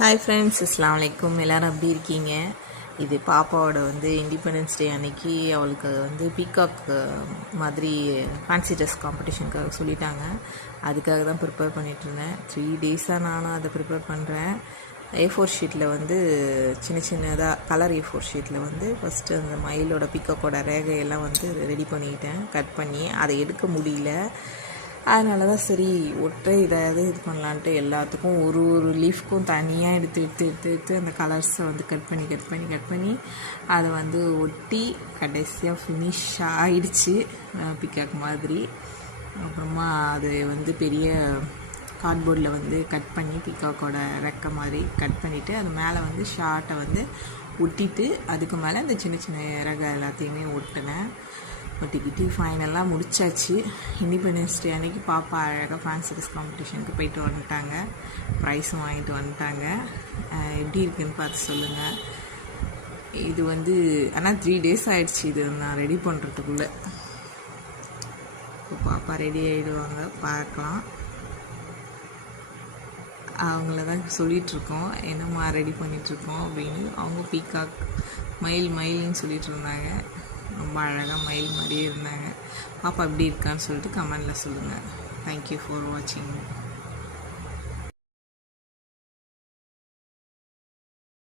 Hi friends, அஸ்ஸலாமு அலைக்கும். எல்லோரும் எப்படி இருக்கீங்க? இது பாப்பாவோட இண்டிபெண்டன்ஸ் டே அன்னைக்கு அவளுக்கு பீகாக் மாதிரி ஃபேன்சி ட்ரெஸ் காம்படிஷனுக்காக சொல்லிட்டாங்க. அதுக்காக தான் ப்ரிப்பேர் பண்ணிகிட்ருந்தேன். 3 டேஸாக நானும் அதை ப்ரிப்பேர் பண்ணுறேன். A4 ஷீட்டில் சின்ன சின்னதாக கலர் A4 ஷீட்டில் ஃபஸ்ட்டு அந்த மயிலோட பீகாக்கோட ரேகையெல்லாம் ரெடி பண்ணிக்கிட்டேன். கட் பண்ணி அதை எடுக்க முடியல. அதனால தான் சரி ஒற்றை இதாவது இது பண்ணலான்ட்டு எல்லாத்துக்கும் ஒரு லீஃப்க்கும் தனியாக எடுத்து அந்த கலர்ஸை கட் பண்ணி அதை ஒட்டி கடைசியாக ஃபினிஷ் ஆகிடுச்சு பிக்காக் மாதிரி. அப்புறமா அது பெரிய கார்ட்போர்டில் கட் பண்ணி பிக்காக்கோட ரெக்கை மாதிரி கட் பண்ணிவிட்டு அது மேலே ஷார்ட்டை ஒட்டிட்டு அதுக்கு மேலே இந்த சின்ன சின்ன இறகை எல்லாத்தையுமே ஒட்டிக்கிட்டு ஃபைனலாக முடிச்சாச்சு. இண்டிபெண்டன்ஸ் டே அன்றைக்கி பாப்பா அழகாக ஃபேன்சி ட்ரெஸ் காம்படிஷனுக்கு போயிட்டு வந்துட்டாங்க. ப்ரைஸும் வாங்கிட்டு வந்துட்டாங்க. எப்படி இருக்குதுன்னு பார்த்து சொல்லுங்கள். இது ஆனால் 3 டேஸ் ஆகிடுச்சு இது நான் ரெடி பண்ணுறதுக்குள்ளே. இப்போ பாப்பா ரெடி ஆகிடுவாங்க, பார்க்கலாம். அவங்கள தான் சொல்லிகிட்ருக்கோம் என்னம்மா ரெடி பண்ணிகிட்ருக்கோம் அப்படின்னு. அவங்க பீகாக் மயில்னு சொல்லிகிட்டு இருந்தாங்க. ரொம்ப அழகாக மயில் மாதிரியே இருந்தாங்க. பாப்பா எப்படி இருக்கான்னு சொல்லிட்டு கமெண்டில் சொல்லுங்கள். தேங்க்யூ ஃபார் வாட்சிங்.